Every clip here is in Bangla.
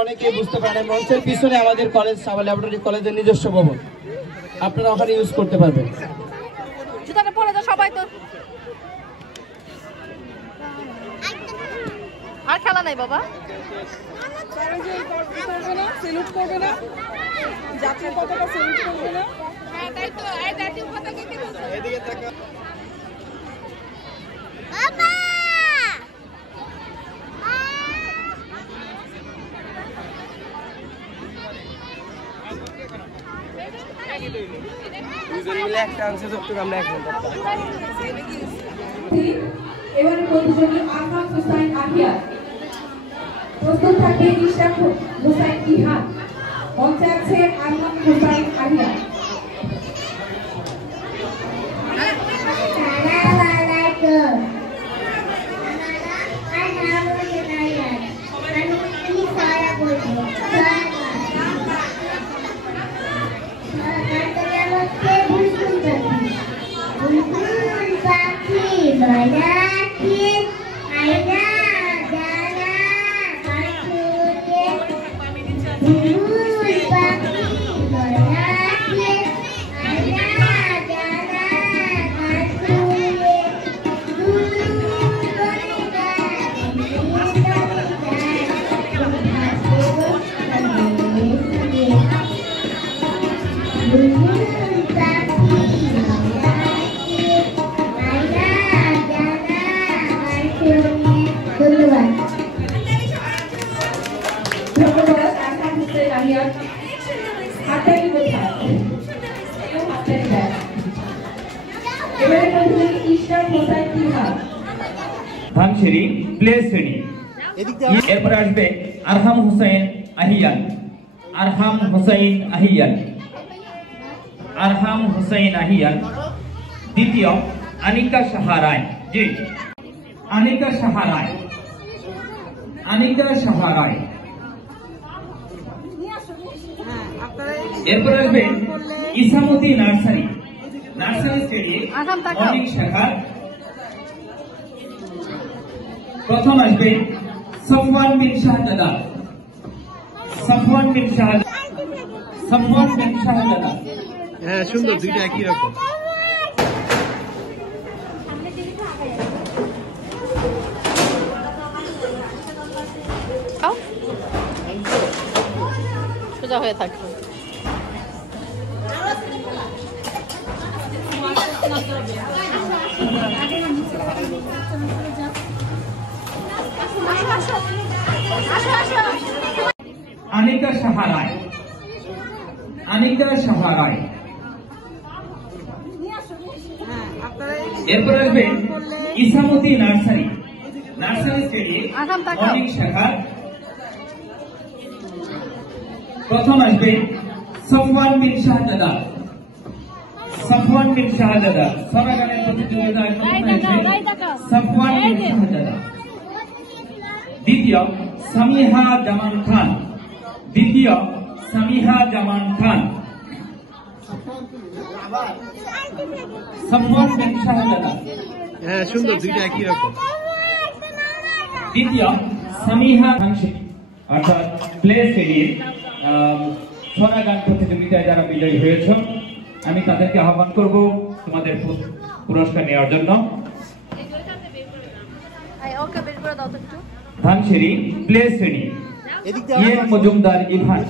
অনেকেই বুঝতে পারেন মঞ্চের পিছনে আমাদের কলেজ সাবা ল্যাবরেটরি কলেজের নিজস্ব ভবন, আপনারা ওখানে ইউজ করতে পারবেন। জুতাটা পরে দাও সবাই, তো আর খেলা নাই বাবা। সেলুট করবে না, জাতীয় পতাকা সেলুট করবে না। হ্যাঁ তাই তো, এই জাতীয় পতাকা কে বলছো? এদিকে তাকা বাবা। এবারে প্রতিযোগী আরমান হোসাইন আহিয়া, প্রস্তুত থাকবে ইশরাক হোসাইন ইহান। মঞ্চে আছে আরমান হোসাইন আহিয়া। ধানসিঁড়ি প্লে শ্রেণী। এরপরে আসবে আরহাম হোসেন আহিয়ান। আরহাম হোসেন আহিয়ান, আরহাম হোসেন আহিয়ান। দ্বিতীয় আনিকা সাহারায়। জি, আনিকা সাহারায়, আনিকা সাহারায়। এরপর আসবে ইসামতি নার্সারি, নার্সারি শ্রেণী অনেক শাখা। প্রথম আসবে সফওয়ান বিন শাহজাদা, সফওয়ান বিন শাহজাদা, সফওয়ান বিন শাহজাদা। হ্যাঁ সুন্দর, দুইটা একই রকম। সোজা হয়ে থাকবে। আনিকা সাহারায়, আনিকা সাহারায়। এরপর আসবে ইসামতি নার্সারি, নার্সারি শ্রেণী অনেক শাখা। প্রথম আসবে সফওয়ান বিন শাহজাদা, সফওয়ান বিন শাহজাদা। সরাগানের প্রতিযোগিতায় সফওয়ান বিন শাহজাদা। দ্বিতীয় সামিহা জামান খান, দ্বিতীয় সামিহা জামান খান। সফওয়ান বিন শাহজাদা। হ্যাঁ সুন্দর, দুইটা একই রকম। দ্বিতীয় সামিহা ধানসিঁড়ি অর্থাৎ প্লে শ্রেণীর ছড়া গান প্রতিযোগিতায় যারা বিজয়ী হয়েছ, আমি তাদেরকে আহ্বান করব তোমাদের পুরস্কার নেওয়ার জন্য। ধানসিঁড়ি প্লে শ্রেণী ইয়ে মজুমদার ইভান,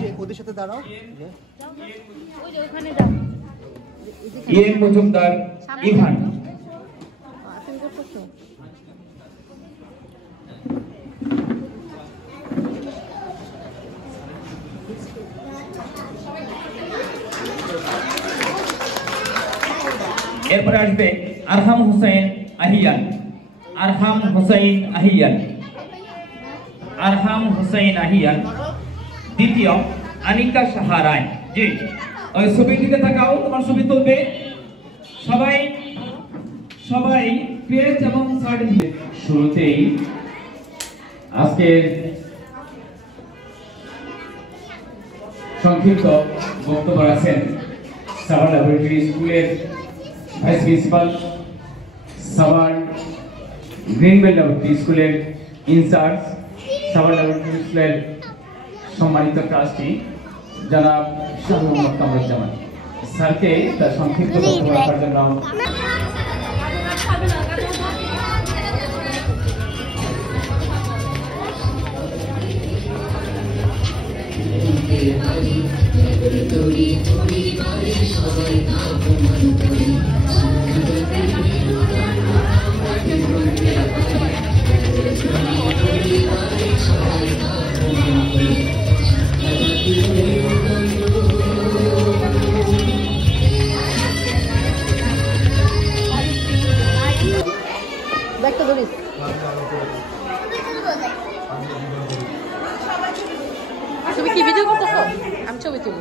ইয়ে মজুমদার ইভান। এরপরে আসবে আরহাম হোসেন আহিয়ান, আরহাম হোসেন আহিয়ান, আরহাম হোসেন আহিয়ান। দ্বিতীয় আনিকা সাহারায়। জি, ওই ছবির দিকে তাকাও, তোমার ছবি তুলবে সবাই, সবাই পেজ এবং সার্টিফিকেট। শুরুতেই আজকের সংক্ষিপ্ত বক্তব্য রাখছেন সাবা ল্যাবরেটরি স্কুলের ভাইস প্রিন্সিপাল, সাভার গ্রিনবেল ল্যাবরেটরি স্কুলের ইনচার্জ, সাভার ল্যাবরেটরি স্কুলের সম্মানিত ট্রাস্টি জনাব শাহ মোহাম্মদ কামরুজ্জামান স্যারকে তার সংক্ষিপ্ত বক্তব্য রাখার জন্য ব্যাগটা ধরিস তুমি কি ভিডিও করতেছো? আমি ছবি তুলি।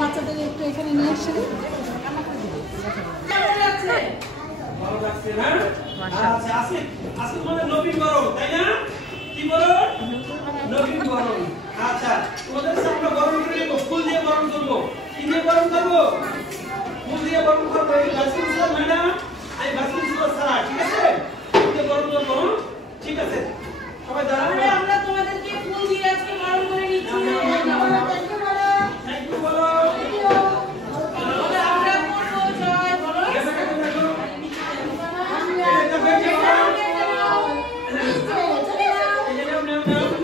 বাচ্চাদের একটু এখানে নিয়ে আসছে আচ্ছা তোমাদের সামনে গরম করে নেব, ফুল দিয়ে গরম করবো। কি দিয়ে গরম করবো? ফুল দিয়ে গরম করবো। এই বাসিন ছিল ম্যাডাম, এই বাসিন ছিল স্যার, ঠিক আছে? ফুল দিয়ে গরম করবো, ঠিক আছে? সবাই দাঁড়ান। আমরা তোমাদেরকে ফুল দিয়ে আজকে গরম করে নিচ্ছি। একটু বলো। আমরা করবো জয় বলো। এটা বেঁচে বলো। এই নাও, নাও, নাও।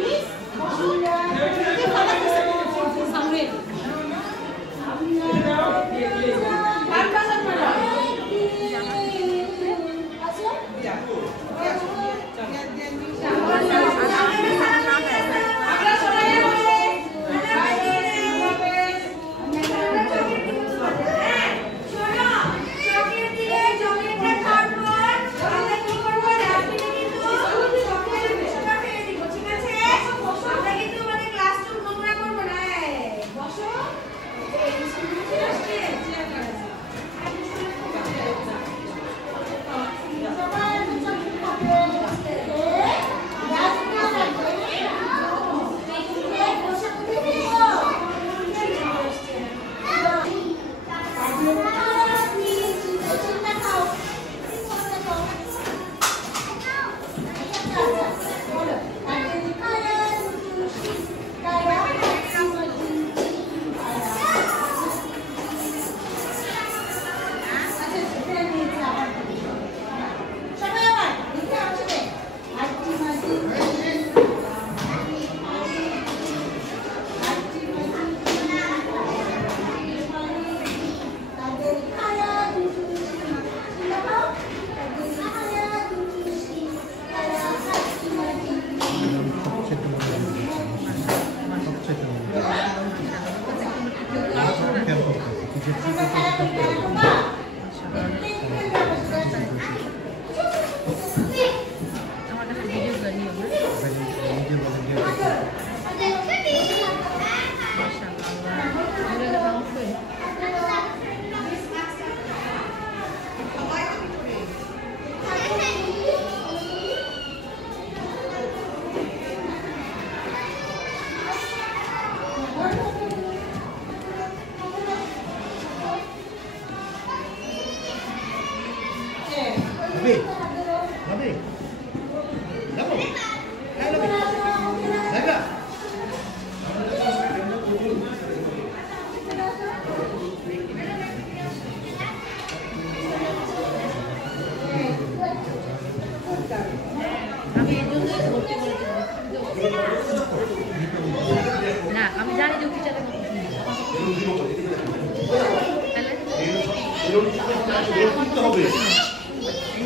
না আমি জানি যে টিচারের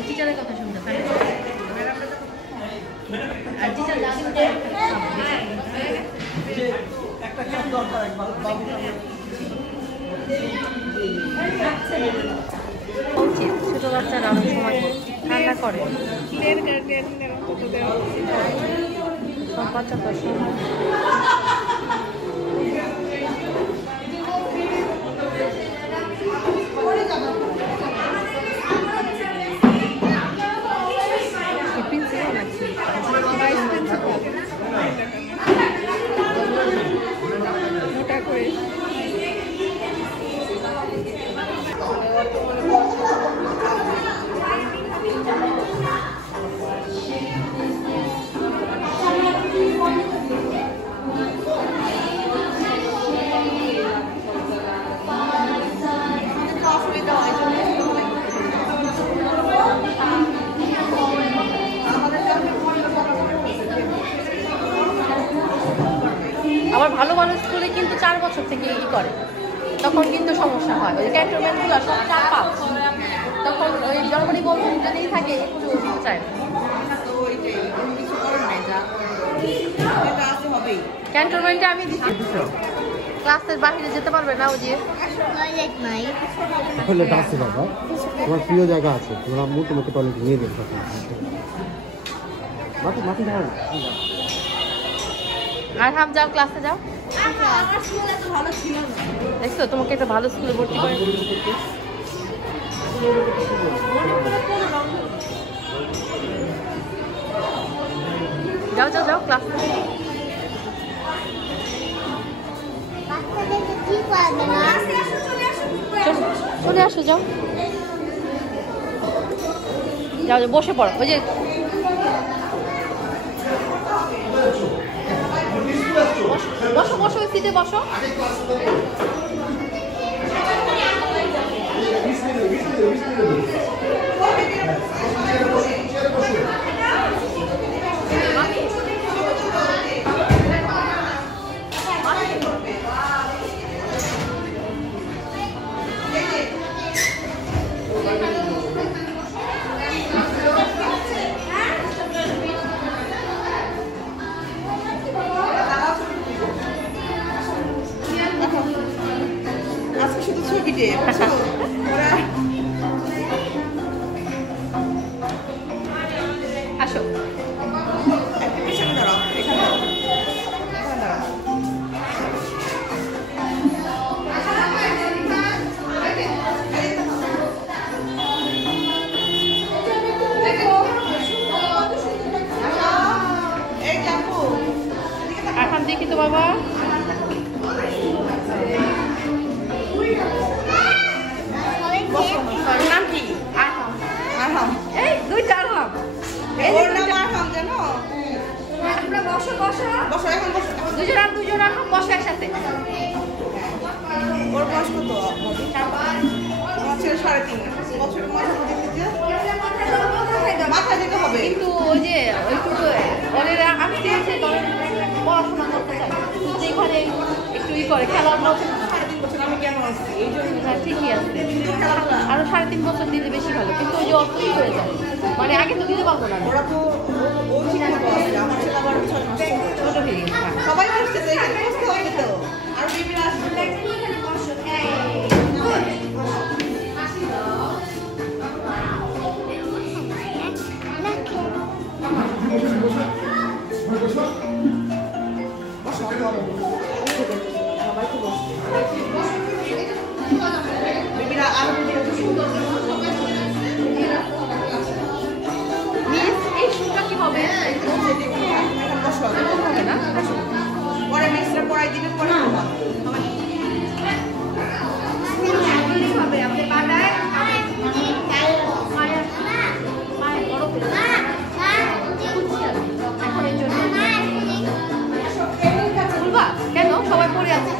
টিচারের কথা শুনতে পারে আর টিচার একটা ক্যাপ দরকার একবার বাবু উচিত ছোট বাচ্চারা অনেক সময় ঠান্ডা করে সব বাচ্চা তো হচ্ছে কি করে, তখন কিন্তু সমস্যা হয়। ওই ক্যান্টনমেন্টগুলো সব 4-5, তখন ওই জনগণই বলছেন যদি থাকে একটু চাই ক্যান্টনমেন্টে আমি দিচ্ছি। ক্লাসের বাইরে যেতে পারবে না ও যে টয়লেট আছে বাবা, তোমার প্রিয় জায়গা আছে, তোমার আম্মু তোমাকে টয়লেট নিয়ে দেবে। মাটি মাটি দাঁড়ান। আর হাম যাও, ক্লাসে যাও। দেখছো তোমাকে একটা ভালো স্কুলে ভর্তি করে। যাও যাও যাও ক্লাস। চলে আসো, যাও যাও বসে পড়ো। ওই যে বসো বসো, ওই সিটে বসো। আসো এখন দেখি তো বাবা। নাম কি? আরহাম। এই দুইটা আরহাম। ওর নাম আরহাম জানো? তোমরা বসো বসো বসো, এখন বসো। দুজন আরহাম বসো একসাথে। ওর বয়স কত? আমার ছেলে 3.5 বছরের মাথায় দিতে হবে। কিন্তু ওই যে ওইটুকু ওরা আমি দিয়েছি পড়াশোনা করতে চাই, যেখানে একটু করে খেলাধুলা। 3.5 বছর আমি কেন আসছি এই জন্য। ঠিকই আছে, আরো 3.5 বছর দিলে বেশি ভালো। কিন্তু ওই যে অর্থই হয়ে যায়, মানে আগে তো দিতে পারবো না। ওরা তো ও চিন্তা করে আমার ছেলে আবার 6 মাস ছোট হয়ে গেছে। সবাই বুঝতেছে, এখানে বুঝতে হবে তো। আর বেবিরা আসবে। বেবিরা আর এই শুটা কি হবে? হবে না, পরে মিসরা পড়াই দিবেন পরে কেন সবাই পড়ে আছে?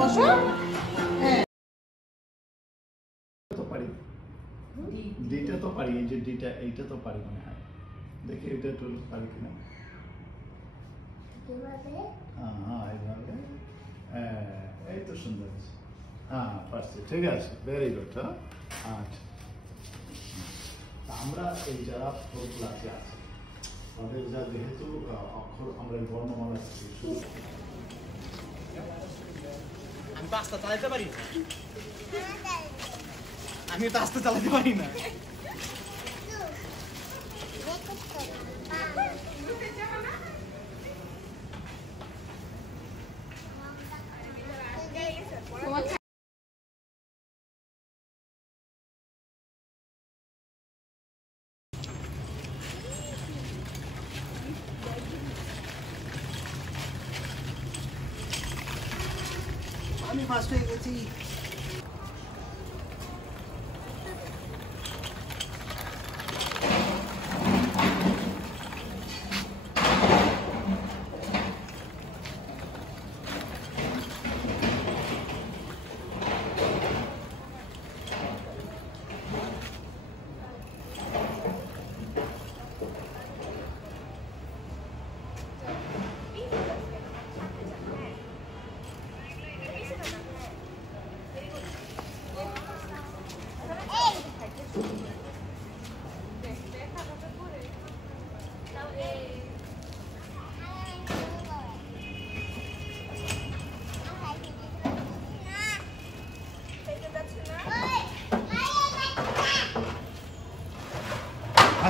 বসো। ডিটা তো পারি, এই যে ডিটা এইটা তো পারি মনে হয়। দেখি এটা একটু পারি কিনা। হ্যাঁ এইভাবে, এই তো সুন্দর আছে। হ্যাঁ পারছি, ঠিক আছে, ভেরি গুড। আচ্ছা, আমরা এই যারা ফোর ক্লাসে আছে তাদের যা যেহেতু অক্ষর আমরা বর্ণমালা থেকে শুরু করি। আমি পাঁচটা চালাতে পারি, আমি তো আস্তে চালাতে পারি না। আমি ফার্স্ট হয়ে গেছি।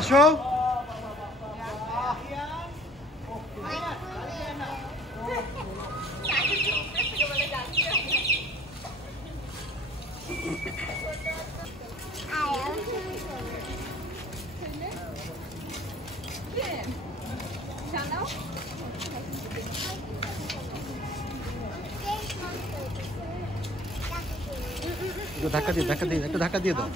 আসো। ধাক্কা দিয়ে একটু ধাক্কা দিয়ে দাও।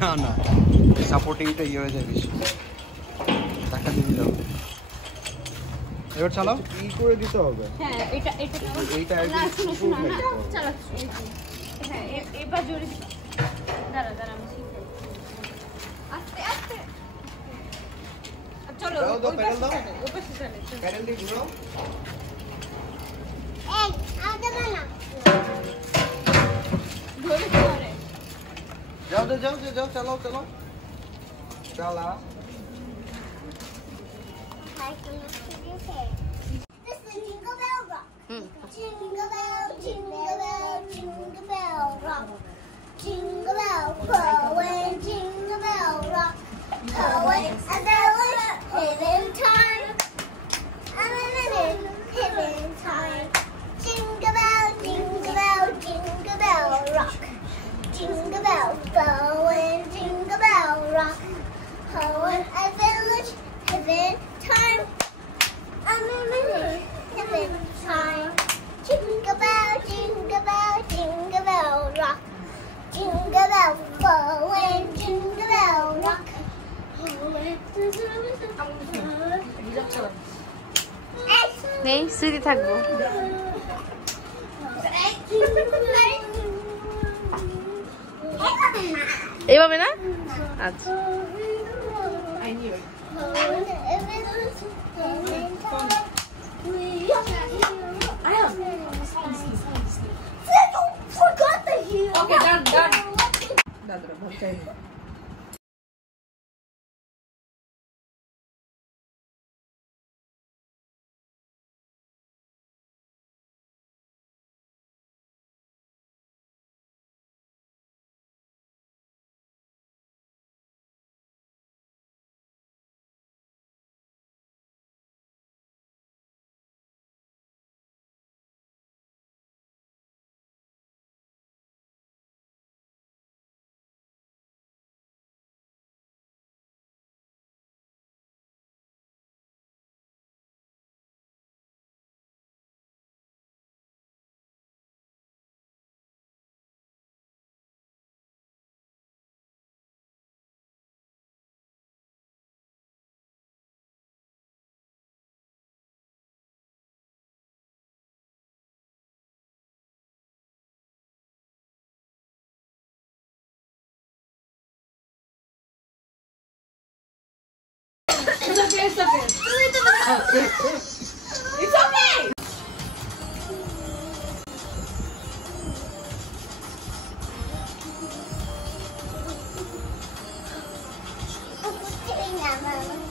না না সাপোর্টিংটা ইয়ে হয়ে যায় বেশি। ধাক্কা দিয়ে দিতে হবে। এবার চালাও। কি করে দিতে হবে? হ্যাঁ এইটা না শুনো চালাচ্ছি। হ্যাঁ এবার জোরে দিবা। দাঁড়া আমি শিখাই। আস্তে আস্তে চলো ওই পাশে চলে প্যাডেল দিয়ে ঘুরাও। এই আগে না ধরে ধরে যাও চালাও। চালা। Jingle bell, jingle bell, jingle bell rock. Jingle bell, away, jingle bell rock. Away, a village, heaven time. I'm in heaven time. Jingle bell, jingle bell, jingle bell rock. Jingle bell, away, jingle bell rock. Away, a village, heaven time. I'm in heaven time. Jingle bell, jingle bell, jingle bell rock. Jingle bell, away, jingle bell rock. নেই স্মৃতি থাকবো। এইভাবে না? আচ্ছা Okay, done. দাদরা ভুল চাই। It's okay. It's okay. Doing that, Mama.